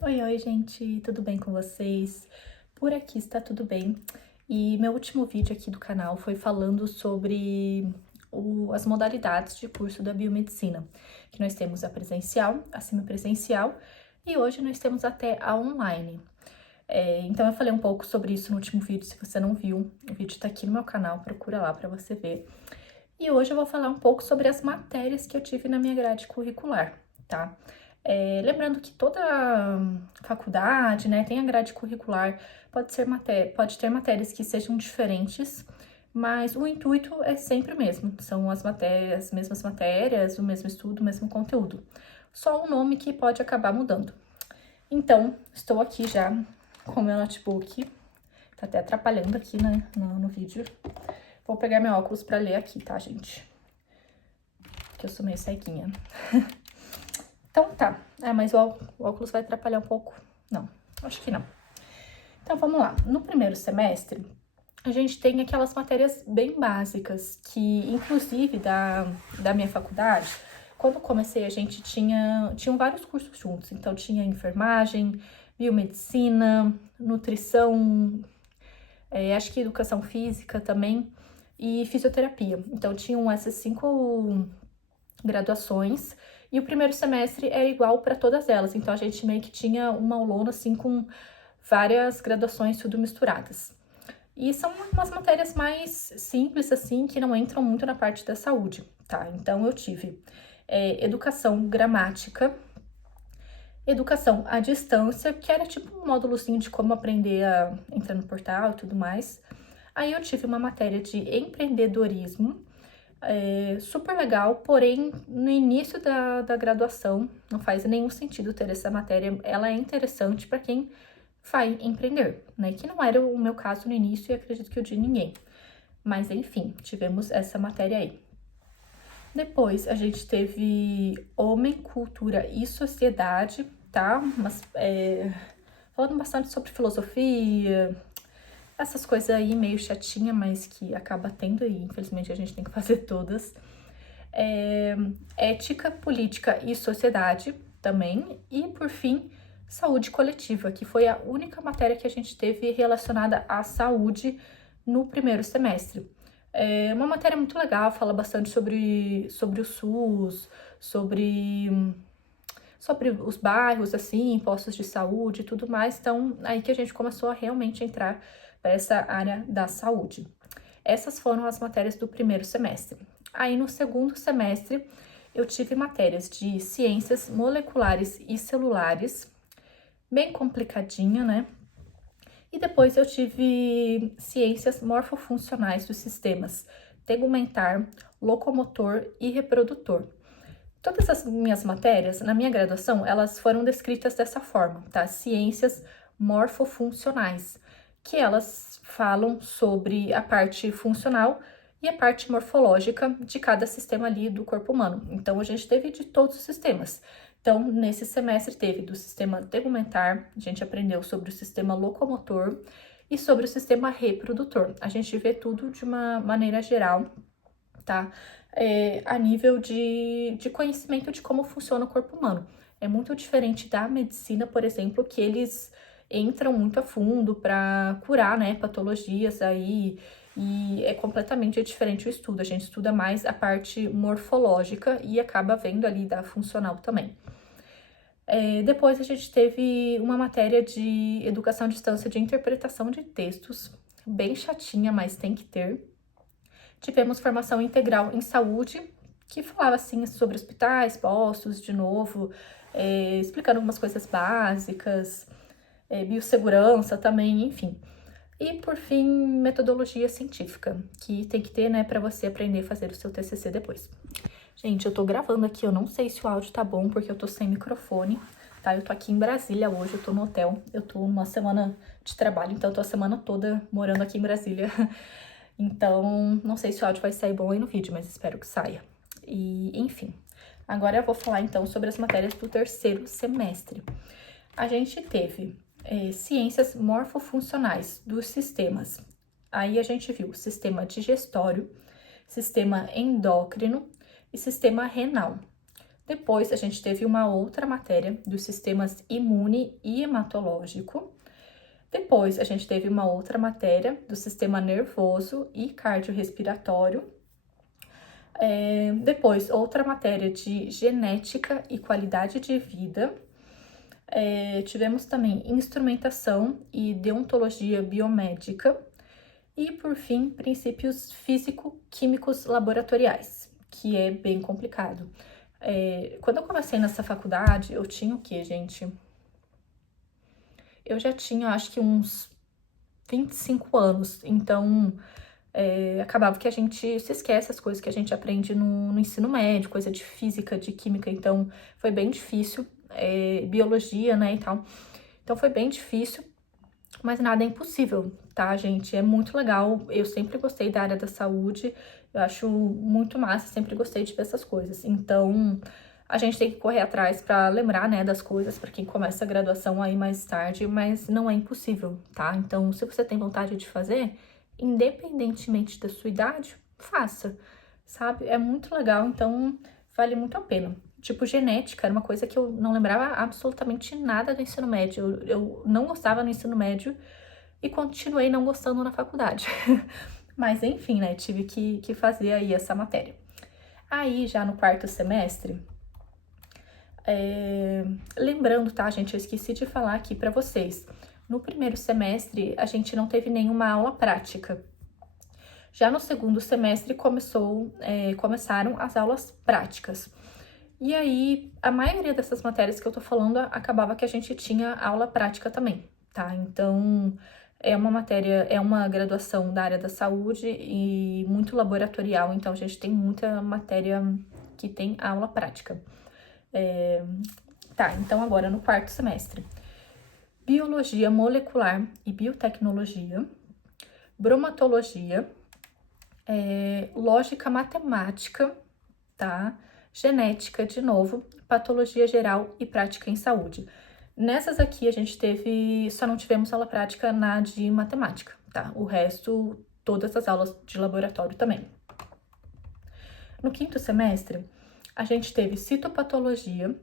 Oi, oi, gente, tudo bem com vocês? Por aqui está tudo bem. E meu último vídeo aqui do canal foi falando sobre as modalidades de curso da biomedicina, que nós temos a presencial, a semipresencial e hoje nós temos até a online. Então eu falei um pouco sobre isso no último vídeo, se você não viu, o vídeo tá aqui no meu canal, procura lá para você ver. E hoje eu vou falar um pouco sobre as matérias que eu tive na minha grade curricular, tá? Lembrando que toda faculdade, né, tem a grade curricular, pode ter matérias que sejam diferentes, mas o intuito é sempre o mesmo, são as mesmas matérias, o mesmo estudo, o mesmo conteúdo. Só o nome que pode acabar mudando. Então, estou aqui já com meu notebook, tá até atrapalhando aqui, né, no vídeo. Vou pegar meu óculos pra ler aqui, tá, gente? Que eu sou meio ceguinha. Então tá. Mas o óculos vai atrapalhar um pouco? Não, acho que não. Então vamos lá. No primeiro semestre, a gente tem aquelas matérias bem básicas, que inclusive da minha faculdade, quando comecei a gente tinham vários cursos juntos. Então tinha enfermagem, biomedicina, nutrição, acho que educação física também e fisioterapia. Então tinham essas 5 graduações e o primeiro semestre era igual para todas elas. Então a gente meio que tinha uma aulona assim com várias graduações tudo misturadas. E são umas matérias mais simples assim, que não entram muito na parte da saúde, tá? Então eu tive educação gramática, educação à distância, que era tipo um módulozinho de como aprender a entrar no portal e tudo mais. Aí eu tive uma matéria de empreendedorismo, super legal, porém no início da graduação não faz nenhum sentido ter essa matéria. Ela é interessante para quem vai empreender, né? Que não era o meu caso no início e acredito que o de ninguém. Mas enfim, tivemos essa matéria aí. Depois a gente teve Homem, Cultura e Sociedade, tá? Falando bastante sobre filosofia, essas coisas aí meio chatinha, mas que acaba tendo e infelizmente a gente tem que fazer todas. Ética, política e sociedade também. E por fim, saúde coletiva, que foi a única matéria que a gente teve relacionada à saúde no primeiro semestre. É uma matéria muito legal, fala bastante sobre o SUS, sobre os bairros, assim, postos de saúde e tudo mais. Então, aí que a gente começou a realmente entrar para essa área da saúde. Essas foram as matérias do primeiro semestre. Aí, no segundo semestre, eu tive matérias de ciências moleculares e celulares, bem complicadinha, né? E depois eu tive ciências morfofuncionais dos sistemas tegumentar, locomotor e reprodutor. Todas as minhas matérias, na minha graduação, elas foram descritas dessa forma, tá? Ciências morfofuncionais, que elas falam sobre a parte funcional e a parte morfológica de cada sistema ali do corpo humano. Então, a gente teve de todos os sistemas. Então, nesse semestre teve do sistema tegumentar, a gente aprendeu sobre o sistema locomotor e sobre o sistema reprodutor. A gente vê tudo de uma maneira geral, tá? A nível de conhecimento de como funciona o corpo humano. É muito diferente da medicina, por exemplo, que eles entram muito a fundo para curar, né, patologias aí, e é completamente diferente o estudo. A gente estuda mais a parte morfológica e acaba vendo ali da funcional também. Depois a gente teve uma matéria de educação à distância de interpretação de textos, bem chatinha, mas tem que ter. Tivemos formação integral em saúde, que falava assim sobre hospitais, postos, de novo, explicando algumas coisas básicas, biossegurança também, enfim. E por fim, metodologia científica, que tem que ter, né, para você aprender a fazer o seu TCC depois. Gente, eu tô gravando aqui, eu não sei se o áudio tá bom, porque eu tô sem microfone, tá? Eu tô aqui em Brasília hoje, eu tô no hotel, eu tô numa semana de trabalho, então eu tô a semana toda morando aqui em Brasília. Então, não sei se o áudio vai sair bom aí no vídeo, mas espero que saia. E, enfim, agora eu vou falar então sobre as matérias do terceiro semestre. A gente teve ciências morfofuncionais dos sistemas. Aí a gente viu sistema digestório, sistema endócrino e sistema renal. Depois, a gente teve uma outra matéria dos sistemas imune e hematológico. Depois, a gente teve uma outra matéria do sistema nervoso e cardiorrespiratório. Depois, outra matéria de genética e qualidade de vida. Tivemos também instrumentação e deontologia biomédica. E, por fim, princípios físico-químicos laboratoriais, que é bem complicado. Quando eu comecei nessa faculdade, eu tinha o quê, gente? Eu já tinha, acho que uns 25 anos, então acabava que a gente se esquece as coisas que a gente aprende no ensino médio, coisa de física, de química, então foi bem difícil, biologia, né, e tal. Então foi bem difícil, mas nada é impossível, tá, gente? É muito legal, eu sempre gostei da área da saúde, eu acho muito massa, sempre gostei de ver essas coisas. Então, a gente tem que correr atrás pra lembrar, né, das coisas, pra quem começa a graduação aí mais tarde, mas não é impossível, tá? Então, se você tem vontade de fazer, independentemente da sua idade, faça, sabe? É muito legal, então vale muito a pena. Tipo, genética era uma coisa que eu não lembrava absolutamente nada do ensino médio. Eu não gostava no ensino médio e continuei não gostando na faculdade. Mas enfim, né, tive que fazer aí essa matéria. Aí, já no quarto semestre, lembrando, tá, gente, eu esqueci de falar aqui pra vocês. No primeiro semestre, a gente não teve nenhuma aula prática. Já no segundo semestre, começaram as aulas práticas. E aí, a maioria dessas matérias que eu tô falando, acabava que a gente tinha aula prática também, tá? Então, é uma graduação da área da saúde e muito laboratorial, então a gente tem muita matéria que tem aula prática. Tá, então agora no quarto semestre. Biologia molecular e biotecnologia, bromatologia, lógica matemática, tá? Genética, de novo, patologia geral e prática em saúde. Nessas aqui a gente só não tivemos aula prática na de matemática, tá? O resto, todas as aulas de laboratório também. No quinto semestre, a gente teve citopatologia,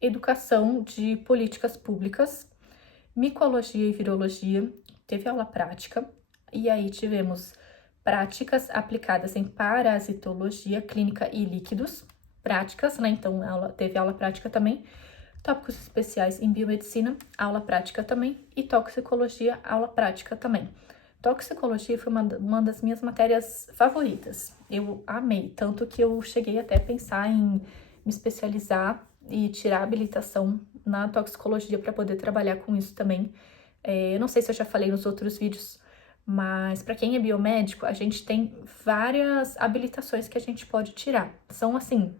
educação de políticas públicas, micologia e virologia, teve aula prática, e aí tivemos práticas aplicadas em parasitologia clínica e líquidos, práticas, né? Então, teve aula prática também. Tópicos especiais em biomedicina, aula prática também. E toxicologia, aula prática também. Toxicologia foi uma das minhas matérias favoritas. Eu amei, tanto que eu cheguei até a pensar em me especializar e tirar a habilitação na toxicologia para poder trabalhar com isso também. Eu não sei se eu já falei nos outros vídeos, mas para quem é biomédico, a gente tem várias habilitações que a gente pode tirar. São, assim,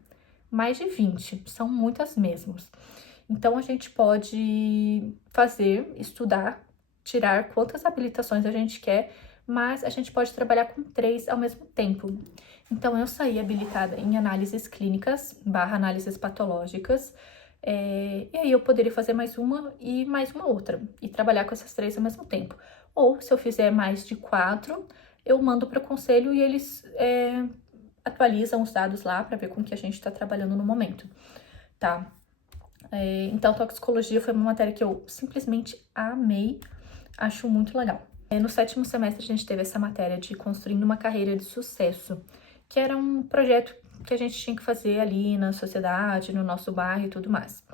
mais de 20, são muitas mesmas. Então, a gente pode estudar, tirar quantas habilitações a gente quer, mas a gente pode trabalhar com 3 ao mesmo tempo. Então, eu saí habilitada em análises clínicas / análises patológicas, e aí eu poderia fazer mais uma e mais uma outra, e trabalhar com essas 3 ao mesmo tempo. Ou, se eu fizer mais de 4, eu mando para o conselho e eles atualizam os dados lá para ver com que a gente está trabalhando no momento, tá? Então, toxicologia foi uma matéria que eu simplesmente amei, acho muito legal. No sétimo semestre, a gente teve essa matéria de construindo uma carreira de sucesso, que era um projeto que a gente tinha que fazer ali na sociedade, no nosso bairro e tudo mais.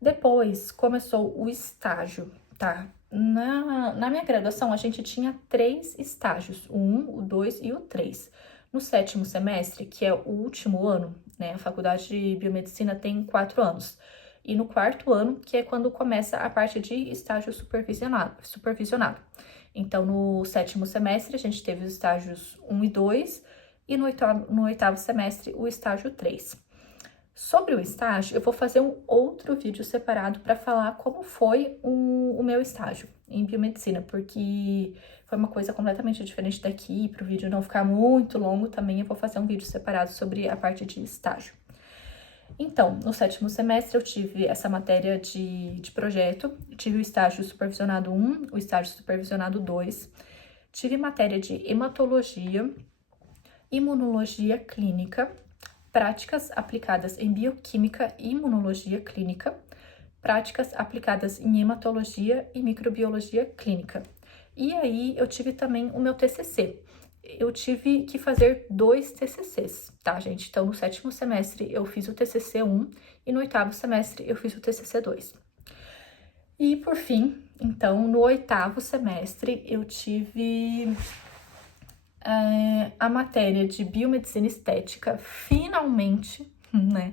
Depois, começou o estágio, tá? Na minha graduação, a gente tinha 3 estágios, o 1, o 2 e o 3. No sétimo semestre, que é o último ano, né? A faculdade de biomedicina tem 4 anos. E no quarto ano, que é quando começa a parte de estágio supervisionado. Então, no sétimo semestre, a gente teve os estágios 1 e 2, e no oitavo semestre, o estágio 3. Sobre o estágio, eu vou fazer um outro vídeo separado para falar como foi o meu estágio em biomedicina, porque foi uma coisa completamente diferente daqui, para o vídeo não ficar muito longo também, eu vou fazer um vídeo separado sobre a parte de estágio. Então, no sétimo semestre, eu tive essa matéria de projeto, tive o estágio supervisionado 1, o estágio supervisionado 2, tive matéria de hematologia, imunologia clínica, práticas aplicadas em bioquímica e imunologia clínica, práticas aplicadas em hematologia e microbiologia clínica. E aí eu tive também o meu TCC. Eu tive que fazer 2 TCCs, tá, gente? Então, no 7º semestre eu fiz o TCC 1 e no 8º semestre eu fiz o TCC 2. E, por fim, então, no 8º semestre eu tive a matéria de biomedicina estética, finalmente, né?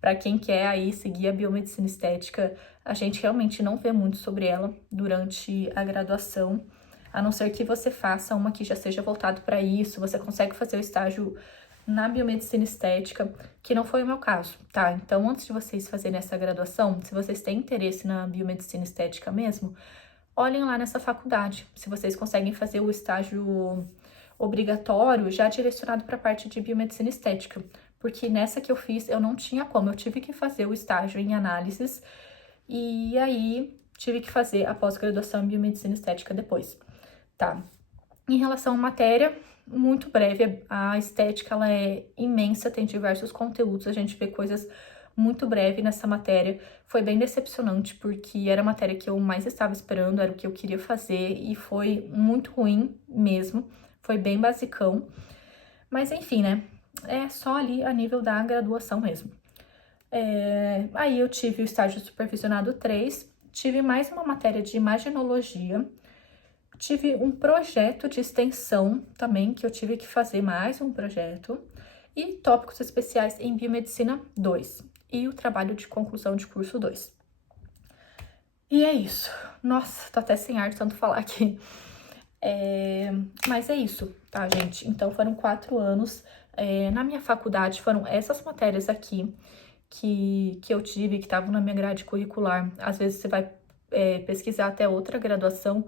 Para quem quer aí seguir a biomedicina estética, a gente realmente não vê muito sobre ela durante a graduação, a não ser que você faça uma que já seja voltado para isso, você consegue fazer o estágio na biomedicina estética, que não foi o meu caso, tá? Então, antes de vocês fazerem essa graduação, se vocês têm interesse na biomedicina estética mesmo, olhem lá nessa faculdade, se vocês conseguem fazer o estágio obrigatório já direcionado para a parte de biomedicina estética, porque nessa que eu fiz eu não tinha como, eu tive que fazer o estágio em análises e aí tive que fazer a pós-graduação em biomedicina estética depois, tá? Em relação à matéria, muito breve, a estética ela é imensa, tem diversos conteúdos, a gente vê coisas muito breve nessa matéria. Foi bem decepcionante, porque era a matéria que eu mais estava esperando, era o que eu queria fazer, e foi muito ruim mesmo, foi bem basicão. Mas enfim, né, é só ali a nível da graduação mesmo. Aí eu tive o estágio supervisionado 3, tive mais uma matéria de imaginologia, tive um projeto de extensão também, que eu tive que fazer mais um projeto, e tópicos especiais em biomedicina 2, e o trabalho de conclusão de curso 2. E é isso. Nossa, tô até sem ar de tanto falar aqui. Mas é isso, tá, gente? Então, foram 4 anos. Na minha faculdade, foram essas matérias aqui que eu tive, que estavam na minha grade curricular. Às vezes, você vai pesquisar até outra graduação,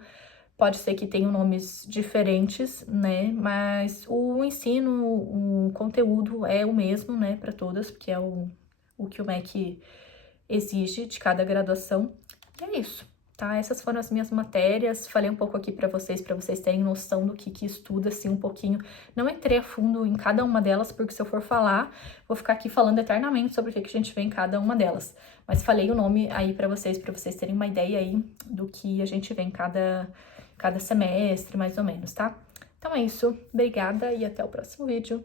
pode ser que tenham nomes diferentes, né? Mas o ensino, o conteúdo é o mesmo, né, para todas, porque é o que o MEC exige de cada graduação. E é isso, tá? Essas foram as minhas matérias. Falei um pouco aqui para vocês terem noção do que estuda, assim, um pouquinho. Não entrei a fundo em cada uma delas, porque se eu for falar, vou ficar aqui falando eternamente sobre o que a gente vê em cada uma delas. Mas falei o nome aí para vocês terem uma ideia aí do que a gente vê em cada semestre, mais ou menos, tá? Então é isso, obrigada e até o próximo vídeo.